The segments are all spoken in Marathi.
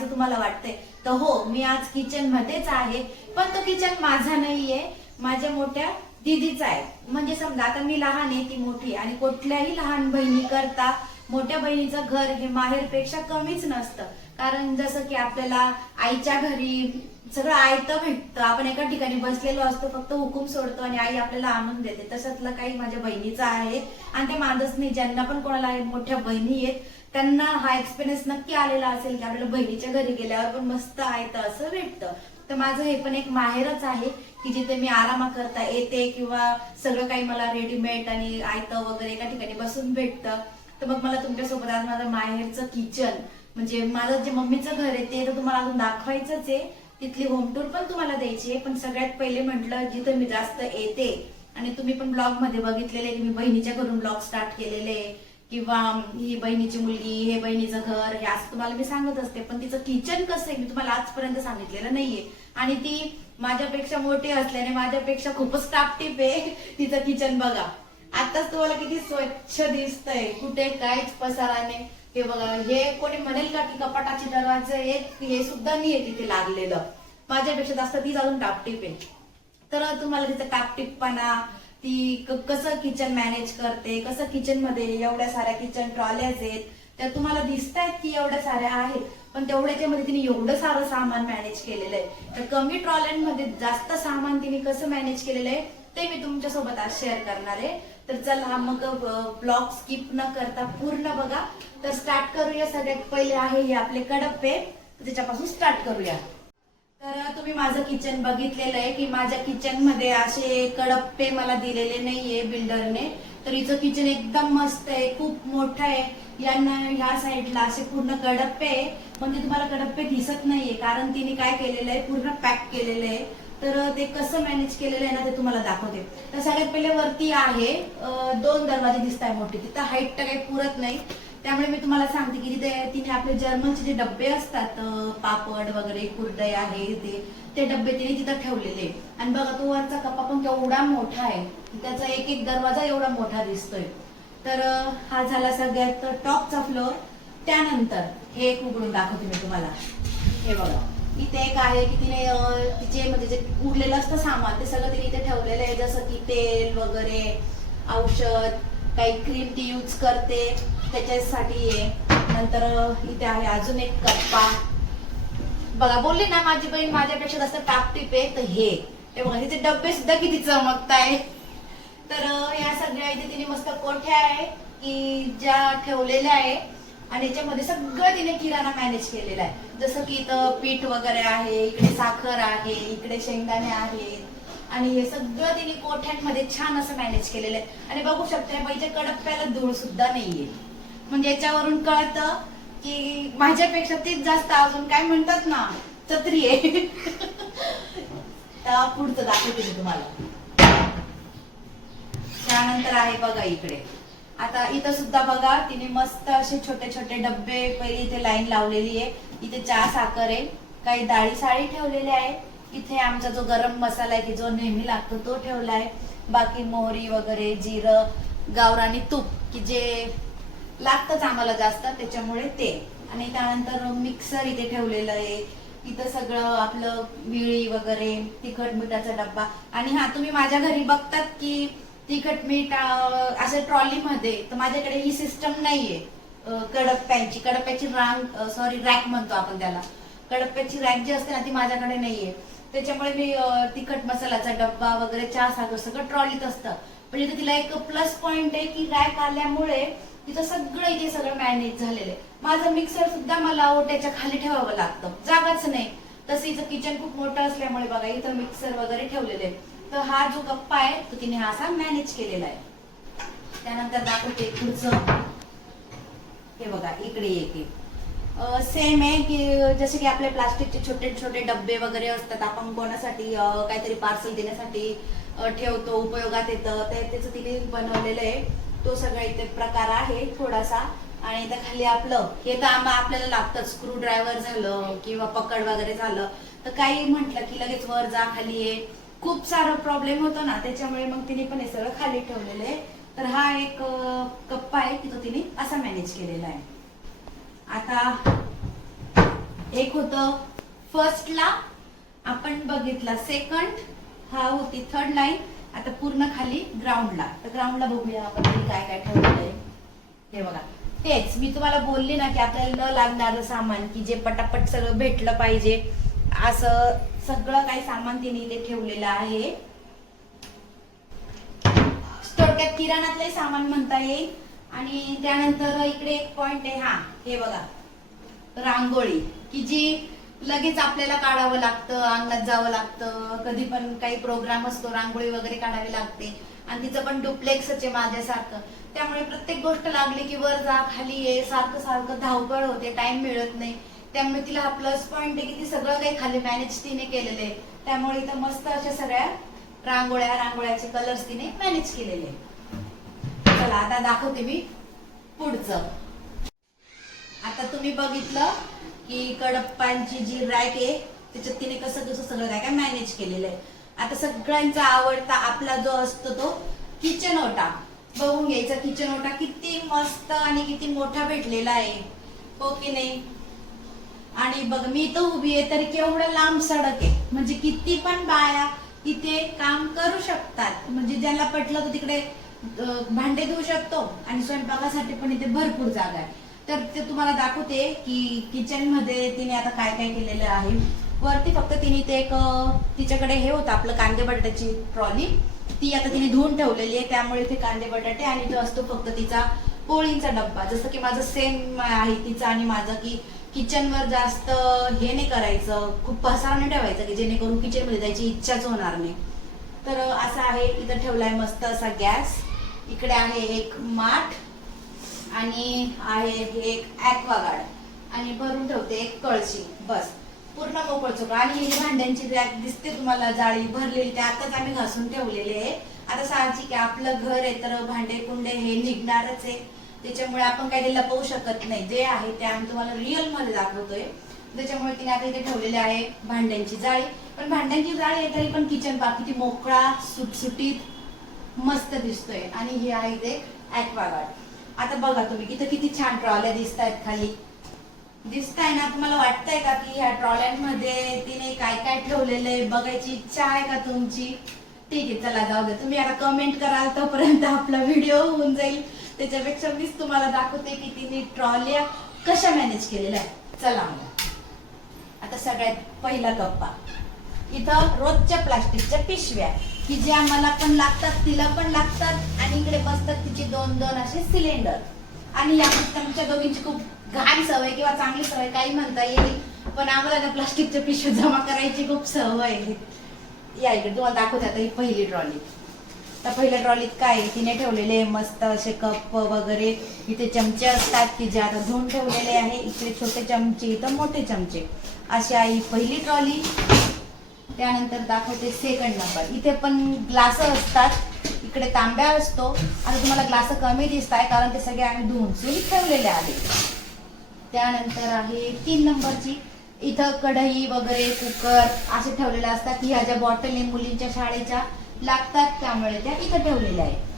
असं तुम्हाला वाटतंय. तर हो मी आज किचन मध्येच आहे पण तो किचन माझा नाहीये. माझ्या मोठ्या दिदीचा आहे. म्हणजे समजा आता मी लहान आहे ती मोठी आणि कुठल्याही लहान बहिणी करता मोठ्या बहिणीचं घर हे माहेरपेक्षा कमीच नसतं. कारण जसं की आपल्याला आईच्या घरी सगळं आयतं भेटतं. आपण एका ठिकाणी बसलेलो असतो फक्त हुकूम सोडतो आणि आई आपल्याला आणून देते. तशातलं काही माझ्या बहिणीचं आहे. आणि ते माझंच नाही ज्यांना पण कोणाला मोठ्या बहिणी आहेत त्यांना हा एक्सपिरियन्स नक्की आलेला असेल की आपल्याला बहिणीच्या घरी गेल्यावर पण मस्त आयतं असं भेटतं. तर माझं हे पण एक माहेरच आहे की जिथे मी आरामा करता येते किंवा सगळं काही मला रेडीमेड आणि आयतं वगैरे एका ठिकाणी बसून भेटतं. तर मग मला तुमच्यासोबत आज माझं माहेरचं किचन म्हणजे माझं जे मम्मीचं घर आहे ते तर तुम्हाला अजून दाखवायचंच आहे. तिथली होम टूर पण तुम्हाला द्यायची आहे. पण सगळ्यात पहिले म्हटलं जिथं मी जास्त येते आणि तुम्ही पण ब्लॉगमध्ये बघितलेले की मी बहिणीच्या घरून ब्लॉग स्टार्ट केलेले किंवा ही बहिणीची मुलगी हे बहिणीचं घर हे असं तुम्हाला मी सांगत असते पण तिचं किचन कसं आहे मी तुम्हाला आजपर्यंत सांगितलेलं नाहीये. आणि ती माझ्यापेक्षा मोठी असल्याने माझ्यापेक्षा खूपच टापटीप आहे तिचं किचन बघा. आताच तुम्हाला किती स्वच्छ दिसतंय. कुठे काहीच पसाराने हे बघा हे कोणी म्हणेल का की कपाटाची दरवाजे एक हे सुद्धा नाहीये तिथे लागलेलं. माझ्यापेक्षा जास्त तीच अजून टापटीप आहे. तर तुम्हाला तिचं टापटीपणा ती कसं किचन मॅनेज करते कसं किचनमध्ये एवढ्या साऱ्या किचन ट्रॉल्याज आहेत त्या तुम्हाला दिसत आहेत की एवढ्या साऱ्या आहेत पण तेवढ्याच्या मध्ये तिने एवढं सारं सामान मॅनेज केलेलं आहे. तर कमी ट्रॉल्यांमध्ये जास्त सामान तिने कसं मॅनेज केलेलं आहे ते मी तुमच्यासोबत आज शेअर करणार आहे. तर चला मग ब्लॉग स्किप न करता पूर्ण बघा. तर स्टार्ट करूया सगळ्यात पहिले आहे हे आपले कडप्पे. त्याच्यापासून स्टार्ट करूया. तर तुम्ही माझं किचन बघितलेलं आहे की माझ्या किचनमध्ये असे कडप्पे मला दिलेले नाहीये बिल्डरने तर हिचं किचन एकदम मस्त आहे खूप मोठं आहे. यांना ह्या साईडला असे पूर्ण कडप्पे आहे. पण ते तुम्हाला कडप्पे दिसत नाहीये कारण तिने काय केलेलं आहे पूर्ण पॅक केलेलं आहे. तर ते कसं मॅनेज केलेलं आहे ना ते तुम्हाला दाखवते. तर सगळ्यात पहिले वरती आहे दोन दरवाजे दिसत आहे मोठे. तिथं हाईट तर काही पुरत नाही. त्यामुळे मी तुम्हाला सांगते की तिथे तिने आपले जर्मनचे जे डब्बे असतात पापड वगैरे कुरडई आहे ते ते डब्बे तिने तिथं ठेवलेले. आणि बघा तो वरचा कप्पा पण केवढा मोठा आहे. त्याचा एक एक दरवाजा एवढा मोठा दिसतोय. तर हा झाला सगळ्यात टॉपचा फ्लोअर त्यानंतर हे एक उघडून दाखवते मी तुम्हाला. हे बघा. इथे एक आहे की तिने तिचे म्हणजे जे उरलेलं असतं सामान ते सगळं तिने इथे ठेवलेलं आहे. जसं की तेल वगैरे औषध काही क्रीम ती यूज करते. त्याच्यासाठी आहे नंतर इथे आहे अजून एक कप्पा. बघा बोलले ना माझी बहीण माझ्यापेक्षा जास्त टापटीप आहे तर हे. ते बघा तिचे डब्बे सुद्धा किती चमकताय. तर या सगळ्या इथे तिने मस्त कोठ्या आहे की ज्या ठेवलेल्या आहे. आणि याच्यामध्ये सगळं तिने किराणा मॅनेज केलेला आहे. जसं की इथं पीठ वगैरे आहे इकडे साखर आहे इकडे शेंगदाणे आहेत. आणि हे सगळं तिने कोठ्यांमध्ये छान असं मॅनेज केलेलं आहे. आणि बघू शकता या बाईच्या कडप्प्याला धूळ सुद्धा नाहीये. म्हणजे याच्यावरून कळतं की माझ्यापेक्षा तीच जास्त अजून काय म्हणतात ना चत्री आहे. पुढचं दाखवते मी तुम्हाला. त्यानंतर आहे बघा इकडे. आता इथं सुद्धा बघा तिने मस्त असे छोटे छोटे डब्बे पहिले इथे लाईन लावलेली आहे. इथे चहा साखर आहे. काही डाळी साळी ठेवलेल्या आहे इथे आमचा जो गरम मसाला आहे की जो नेहमी लागतो तो ठेवलाय. बाकी मोहरी वगैरे जिरं गावरानी तूप की जे लागतच आम्हाला जास्त त्याच्यामुळे ते. आणि त्यानंतर मिक्सर इथे ठेवलेलं आहे. इथं सगळं आपलं विळी वगैरे तिखट मिठाचा डब्बा. आणि हा तुम्ही माझ्या घरी बघतात की तिखट मीठ अं, असं ट्रॉलीमध्ये तर माझ्याकडे ही सिस्टम नाहीये. कडप्प्यांची कडप्प्याची रांग सॉरी रॅक म्हणतो आपण त्याला. कडप्प्याची रॅक जी असते ना ती माझ्याकडे नाहीये. त्याच्यामुळे मी तिखट मसाल्याचा डब्बा वगैरे चहा साखर सगळं ट्रॉलीत असतं. पण इथे तिला एक प्लस पॉइंट आहे की रॅक आल्यामुळे तिथं सगळं इथे सगळं मॅनेज झालेलं आहे. माझं मिक्सर सुद्धा मला ओट्याच्या खाली ठेवावं लागतं. जागाच नाही. तसं हिचं किचन खूप मोठं असल्यामुळे बघा इथं मिक्सर वगैरे ठेवलेले आहे. तर हा जो गप्पा आहे तो तिने हा असा मॅनेज केलेला आहे. त्यानंतर दाखवते पुढचं. हे बघा इकडे येते सेम आहे की जसे की आपले प्लास्टिकचे छोटे छोटे डब्बे वगैरे असतात आपण कोणासाठी काहीतरी पार्सल देण्यासाठी ठेवतो उपयोगात येतं ते त्याचं तिने बनवलेलं आहे. तो सगळा इथे प्रकार आहे थोडासा. आणि त्या खाली आपलं हे तर आंबा आपल्याला लागतं. स्क्रू ड्रायव्हर झालं किंवा पकड वगैरे झालं. तर काही म्हटलं की लगेच वर जा खाली ये. खूप सारा प्रॉब्लेम होतो ना त्याच्यामुळे मग तिने पण हे सगळं खाली ठेवलेलं आहे. तर हा एक कप्पा आहे की तो तिने असा मॅनेज केलेला आहे. आता एक होतं फर्स्टला आपण बघितला. सेकंड हा होती थर्ड लाईन आता पूर्ण खाली ग्राउंडला तर ग्राउंडला बघूया आपण काय काय ठेवलेलं आहे हे बघा. तेच मी तुम्हाला बोलले ना की आपल्याला न लागणारं सामान की जे पटापट सगळं भेटलं पाहिजे. असं सगळं काही सामान तिने इथे ठेवलेलं आहे. थोडक्यात किराणातलंही सामान म्हणता येईल. आणि त्यानंतर इकडे एक पॉइंट आहे हा हे बघा. रांगोळी की जी लगेच आपल्याला काढावं लागतं अंगणात जावं लागतं. कधी पण काही प्रोग्राम असतो रांगोळी वगैरे काढावी लागते. आणि तिचं पण डुप्लेक्सच आहे माझ्यासारखं. त्यामुळे प्रत्येक गोष्ट लागली की वर जा खाली ये सारखं सारखं धावपळ होते टाइम मिळत नाही. त्यामुळे तिला हा प्लस पॉइंट आहे की ती सगळं काही खाली मॅनेज तिने केलेलं आहे. त्यामुळे इथं मस्त अशा सगळ्या रांगोळ्या रांगोळ्याचे कलर्स तिने मॅनेज केलेले आहे चला आता दाखवते मी पुढचं. आता तुम्ही बघितलं की कडप्पांची जी रॅक आहे त्याच्यात तिने कसं कसं सगळं काय काय मॅनेज केलेलं आहे. आता सगळ्यांचा आवडता आपला जो असतो तो किचन ओटा. बघून घ्यायचा किचन ओटा किती मस्त आणि किती मोठा भेटलेला आहे. हो की नाही? आणि बघ मी तर उभी आहे तरी केवढं लांब सडक आहे. म्हणजे किती पण बाया इथे काम करू शकतात. म्हणजे ज्याला पटलं तर तिकडे भांडे धुवू शकतो आणि स्वयंपाकासाठी पण इथे भरपूर जागा आहे. तर ते तुम्हाला दाखवते की किचनमध्ये तिने आता काय काय केलेलं आहे. वरती फक्त तिने ते एक तिच्याकडे हे होतं आपलं कांदे बटाट्याची ट्रॉली ती आता तिने धुवून ठेवलेली आहे. त्यामुळे ते कांदे बटाटे आणि तो असतो फक्त तिचा पोळींचा डब्बा. जसं की माझं सेम आहे तिचं आणि माझं की किचनवर जास्त हे नाही करायचं. खूप पसारणं नाही ठेवायचं की जेणेकरून किचनमध्ये जायची इच्छाच होणार नाही. तर असं आहे इथं ठेवलाय मस्त असा गॅस. इकडे आहे एक माठ आणि आहे हे एक ऍक्वागार्ड आणि भरून ठेवते एक कळशी. बस. पूर्ण मोकळ चोकळ आणि ही भांड्यांची रॅक दिसते तुम्हाला जाळी भरलेली. ते आताच आम्ही घासून ठेवलेले आहे. आता साहजिक आहे आपलं घर आहे तर भांडे कुंडे हे निघणारच आहे. त्याच्यामुळे आपण काही लपवू शकत नाही. जे आहे ते आम्ही तुम्हाला रिअलमध्ये दाखवतोय. त्याच्यामुळे तिने आता इथे ठेवलेले आहे भांड्यांची जाळी. पण भांड्यांची जाळी आहे तरी पण किचन बाकी ती मोकळा सुटसुटीत. मस्त दिसतोय. आणि हे आहे ते ऍक्वागार्ड आता बघा तुम्ही इथं किती छान ट्रॉल्या दिसत आहेत खाली. दिसताय ना तुम्हाला वाटतंय का की ह्या ट्रॉल्यांमध्ये तिने काय काय ठेवलेलं आहे? बघायची इच्छा आहे का तुमची? ठीक आहे चला जाऊ द्या. तुम्ही आता कमेंट कराल तोपर्यंत आपला व्हिडिओ होऊन जाईल. त्याच्यापेक्षा मीच तुम्हाला दाखवते की तिने ट्रॉल्या कशा मॅनेज केलेल्या आहेत. चला मग. आता सगळ्यात पहिला कप्पा इथं रोजच्या प्लास्टिकच्या पिशव्या. की जे आम्हाला पण लागतात तिला पण लागतात आणि इकडे बसतात तिचे दोन दोन असे सिलेंडर आणि या आमच्या दोघींची खूप घाण सवय किंवा चांगली सवय काही म्हणता येईल. पण आम्हाला ना प्लास्टिकच्या पिशव्या जमा करायची खूप सवय आहे. या इकडे तुम्हाला दाखवते आता ही पहिली ट्रॉली तर पहिल्या ट्रॉलीत काय आहे? तिने ठेवलेले मस्त असे कप वगैरे. इथे चमचे असतात की जे आता धुवून ठेवलेले आहे. इकडे छोटे चमचे इथं मोठे चमचे. अशी आई पहिली ट्रॉली त्यानंतर दाखवते सेकंड नंबर इथे पण ग्लास असतात. इकडे तांब्या असतो. आता तुम्हाला ग्लास कमी दिसत आहे कारण ते सगळे आम्ही धुवून सुन ठेवलेले आहे त्यानंतर आहे तीन नंबरची. इथं कढई वगैरे कुकर असे ठेवलेले असतात. ह्या ज्या बॉटली मुलींच्या शाळेच्या लागतात त्यामुळे त्या इथं ठेवलेल्या आहेत.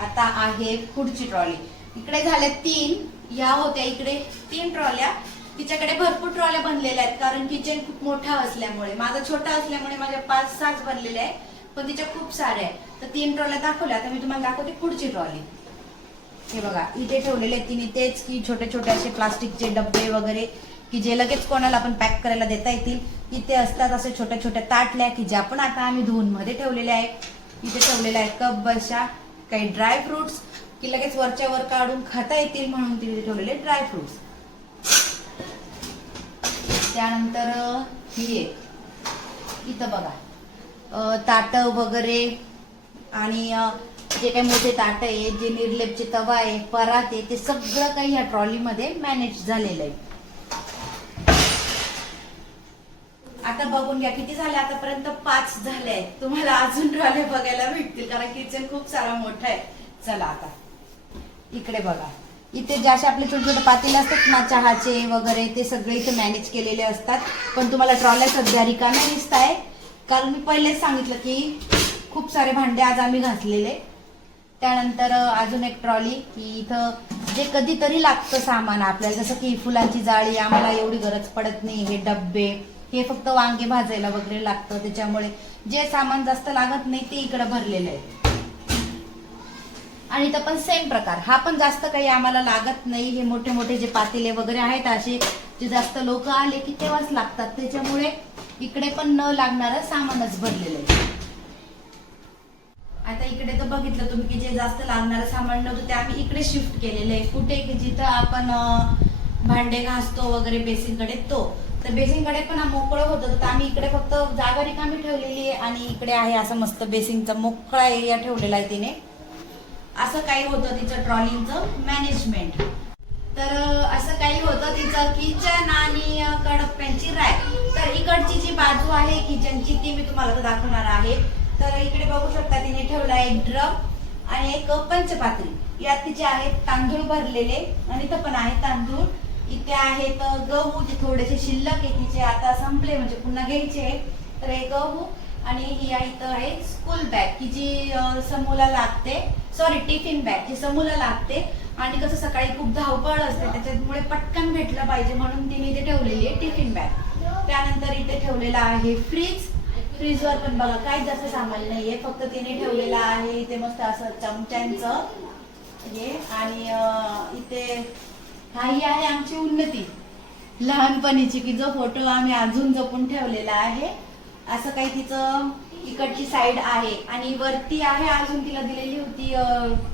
आता आहे पुढची ट्रॉली इकडे झाल्या तीन. या होत्या इकडे तीन ट्रॉल्या तिच्याकडे भरपूर ट्रॉल्या बनलेल्या आहेत कारण किचन खूप मोठा असल्यामुळे. माझा छोटा असल्यामुळे माझ्या पाच सात बनलेल्या आहे पण तिच्या खूप साऱ्या आहेत. तर तीन ट्रॉल्या दाखवल्या आता मी तुम्हाला दाखवते पुढची ट्रॉली. हे बघा इथे ठेवलेले आहेत तिने तेच की छोटे छोटे असे प्लास्टिकचे डब्बे वगैरे की जे लगेच कोणाला आपण पॅक करायला देता येतील. इथे असतात असे छोट्या छोट्या ताटल्या की ज्या पण आता आम्ही धुवून मध्ये ठेवलेल्या आहेत. इथे ठेवलेल्या आहेत कप बशा काही ड्राय फ्रुट्स की लगेच वरच्या वर काढून खाता येतील म्हणून तिथे ठेवलेले ड्राय फ्रुट्स त्यानंतर ही एक. इथं बघा. ताट वगैरे आणि जे काही मोठे ताट आहे जे निर्लेपचे तवा आहे परात आहे ते सगळं काही ह्या ट्रॉलीमध्ये मॅनेज झालेलं आहे. आता बघून घ्या किती झाले आतापर्यंत? पाच झाले आहेत. तुम्हाला अजून ट्रॉल्या बघायला भेटतील कारण किचन खूप सारा मोठा आहे. चला आता. इकडे बघा. इथे जे असे आपले छोटे छोटे पातेले असतात ना चहाचे वगैरे ते सगळे इथे मॅनेज केलेले असतात. पण तुम्हाला ट्रॉल्या सध्या रिकाम्या दिसत आहे. कारण मी पहिलेच सांगितलं की खूप सारे भांडे आज आम्ही घासलेले. त्यानंतर अजून एक ट्रॉली की इथं जे कधीतरी लागतं सामान आपल्याला जसं की फुलांची जाळी आम्हाला एवढी गरज पडत नाही. हे डब्बे हे फक्त वांगे भाजायला वगैरे लागतं. त्याच्यामुळे जे सामान जास्त लागत नाही ते इकडे भरलेलं आहे. आणि इथं पण सेम प्रकार. हा पण जास्त काही आम्हाला लागत नाही. हे मोठे मोठे जे पातेले वगैरे आहेत असे जे जास्त लोक आले की तेव्हाच लागतात. त्याच्यामुळे इकडे पण न लागणारं सामानच भरलेलं आहे. आता इकडे तर बघितलं तुम्ही की जे जास्त लागणारं सामान नव्हतं ते आम्ही इकडे शिफ्ट केलेलं आहे. कुठे की जिथं आपण भांडे घासतो वगैरे बेसिनकडे तो. तर बेसिनकडे पण मोकळं होतं. तर आम्ही इकडे फक्त जागा रिकामी ठेवलेली आहे आणि इकडे आहे असं मस्त बेसिनचा मोकळा एरिया ठेवलेला आहे तिने. असं काही होतं तिचं ट्रॉलिंगचं मॅनेजमेंट तर असं काही होतं तिचं किचन आणि कडक कडप्प्यांची राय तर इकडची जी बाजू आहे किचनची ती मी तुम्हाला दाखवणार आहे. तर इकडे बघू शकता तिने ठेवला एक ड्रम आणि एक पंचपात्री. यात तिचे आहेत तांदूळ भरलेले आणि इथं पण आहे तांदूळ. इथे आहेत गहू जे थोडेसे शिल्लक आहे तिचे आता संपले म्हणजे पुन्हा घ्यायचे तर हे गहू आणि ही आहे इथं आहे स्कूल बॅग की जी अं, लागते सॉरी टिफिन बॅग जी समूला लागते. आणि कसं सकाळी खूप धावपळ असते त्याच्यामुळे पटकन भेटलं पाहिजे म्हणून तिने इथे ठेवलेली आहे टिफिन बॅग. त्यानंतर इथे ठेवलेला आहे फ्रीज. फ्रीजवर पण बघा काहीच जास्त सामान नाहीये फक्त तिने ठेवलेलं आहे. इथे मस्त असं चमच्यांचं हे. आणि इथे हा ही आहे आमची उन्नती. लहानपणीची की जो फोटो आम्ही अजून जपून ठेवलेला आहे. असं काही तिचं इकडची साईड आहे आणि वरती आहे अजून तिला दिलेली होती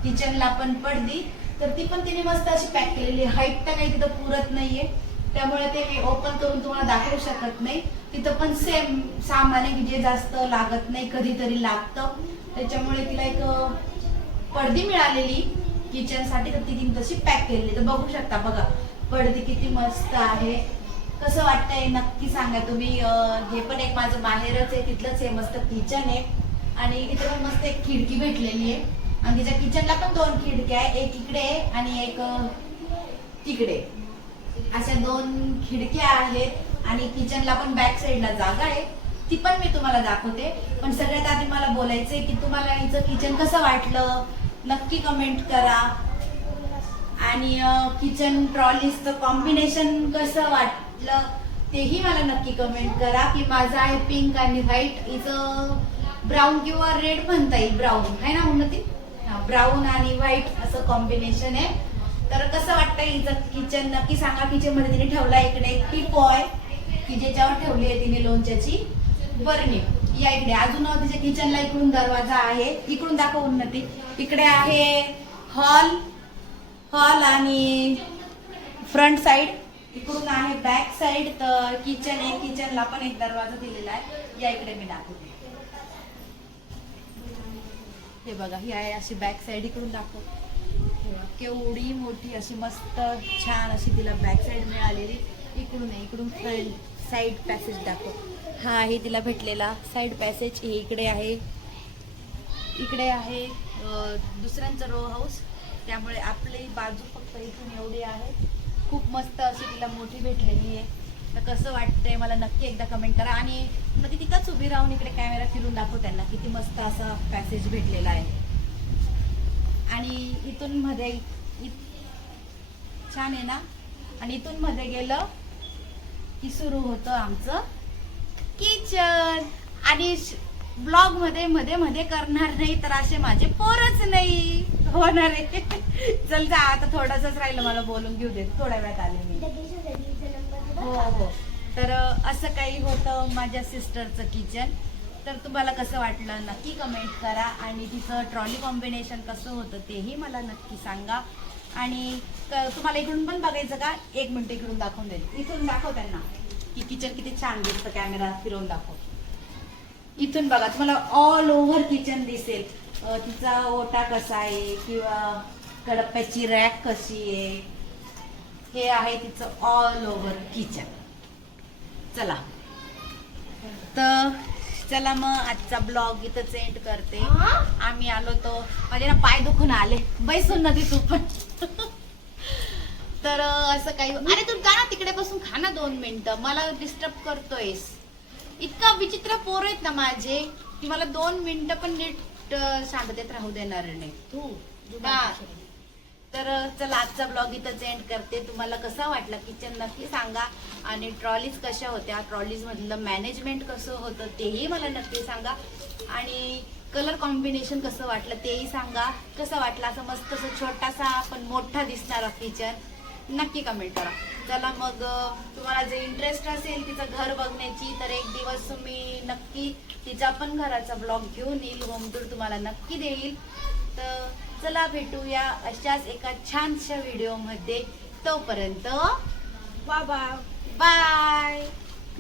किचनला पण पडदी. तर ती पण तिने मस्त अशी पॅक केलेली हाईट तर काही तिथं पुरत नाहीये. त्यामुळे ते मी ओपन करून तुम्हाला दाखवू शकत नाही. तिथं पण सेम सामान आहे की जे जास्त लागत नाही कधीतरी लागतं. त्याच्यामुळे तिला एक पडदी मिळालेली किचनसाठी तर ती तिने तशी पॅक केलेली तर बघू शकता बघा पडदी किती मस्त आहे. कसं वाटतंय? नक्की सांगा. तुम्ही हे पण एक माझं बाहेरच आहे तिथलंच आहे मस्त किचन आहे. आणि इथे पण मस्त एक खिडकी भेटलेली आहे. आणि तिच्या किचनला पण दोन खिडक्या आहे. एक इकडे आहे आणि एक तिकडे अशा दोन खिडक्या आहेत. आणि किचनला पण बॅक साईडला जागा आहे. ती पण मी तुम्हाला दाखवते. पण सगळ्यात आधी मला बोलायचंय की तुम्हाला हिचं किचन कसं वाटलं? नक्की कमेंट करा. आणि किचन ट्रॉलीजचं कॉम्बिनेशन कसं वाटलं तेही मला नक्की कमेंट करा की माझं आहे पिंक आणि व्हाईट हिचं ब्राऊन किंवा रेड म्हणता येईल ब्राऊन आहे ना उन्नती? ब्राऊन आणि व्हाईट असं कॉम्बिनेशन आहे. तर कसं वाटतं हिचं किचन नक्की सांगा किचनमध्ये तिने ठेवला इकडे एक टिपॉय की ज्याच्यावर ठेवली आहे तिने लोणच्याची बरणी या इकडे. अजून तिच्या किचनला इकडून दरवाजा आहे. इकडून दाखव उन्नती. इकडे आहे हॉल हॉल आणि फ्रंट साईड इकडून आहे बॅक साइड तर किचन आहे. किचनला पण एक दरवाजा दिलेला आहे. या इकडे मी दाखवते. हे बघा ही आहे अशी बॅक साइड इकडून दाखव केवढी मोठी अशी मस्त छान अशी तिला बॅक साइड मिळालेली. इकडून आहे इकडून फ्रंट साइड पॅसेज दाखव हा आहे तिला भेटलेला साइड पॅसेज हे इकडे आहे. इकडे आहे दुसऱ्यांचं रो हाऊस त्यामुळे आपली बाजू फक्त इथून एवढी आहे. खूप मस्त अशी तिला मोठी भेटलेली आहे. तर कसं वाटतंय मला नक्की एकदा कमेंट करा. आणि मग ती तिथंच उभी राहून इकडे कॅमेरा फिरून दाखव त्यांना. किती मस्त असा पॅसेज भेटलेला आहे. आणि इथून मध्ये छान आहे ना? आणि इथून मध्ये गेलं की सुरू होतं आमचं किचन आणि ब्लॉगमध्ये मध्ये मध्ये करणार नाही तर असे माझे पोरच नाही. होणार आहे चल जा आता थोडंसंच राहिलं मला बोलून घेऊ दे. थोड्या वेळात आले मी. हो हो. तर असं काही होतं माझ्या सिस्टरचं किचन तर तुम्हाला कसं वाटलं नक्की कमेंट करा आणि तिचं ट्रॉली कॉम्बिनेशन कसं होतं तेही मला नक्की सांगा. आणि तुम्हाला इकडून पण बघायचं का? एक मिनटं इकडून दाखवून देईल इथून दाखव त्यांना. की किचन किती छान दिसतं कॅमेरा फिरवून दाखव. इथून बघा तुम्हाला ऑल ओव्हर किचन दिसेल. तिचा ओटा कसा आहे किंवा कडप्प्याची रॅक कशी आहे हे आहे तिचं ऑल ओव्हर किचन चला. तर चला मग आजचा ब्लॉग इथंच एंड करते. आम्ही आलो तो माझे ना पाय दुखून आले. बैसून नदी तू पण तर असं काही अरे तू जा ना तिकडे बसून खा ना दोन मिनिटं. मला डिस्टर्ब करतोयस. इतका विचित्र पोर आहेत ना माझे की मला दोन मिनिटं पण नीट अं, शांततेत राहू देणार नाही. तू हा. तर चला आजचा ब्लॉग इथंच एंड करते. तुम्हाला कसा वाटला किचन नक्की सांगा. आणि ट्रॉलीज कशा होत्या? ट्रॉलीज मधलं मॅनेजमेंट कसं होतं तेही मला नक्की सांगा. आणि कलर कॉम्बिनेशन कसं वाटलं तेही सांगा. कसं वाटलं असं मस्त असं छोटासा पण मोठा दिसणारा किचन नक्की कमेंट करा. चला मग तुम्हाला जे इंटरेस्ट असेल तिचं घर बघण्याची तर एक दिवस मी नक्की तिच्या पण घराचा ब्लॉग घेऊन येईल. होम टूर तुम्हाला नक्की देईल. तर चला भेटूया अशाच एका छानशा व्हिडिओमध्ये तोपर्यंत बाबा बाय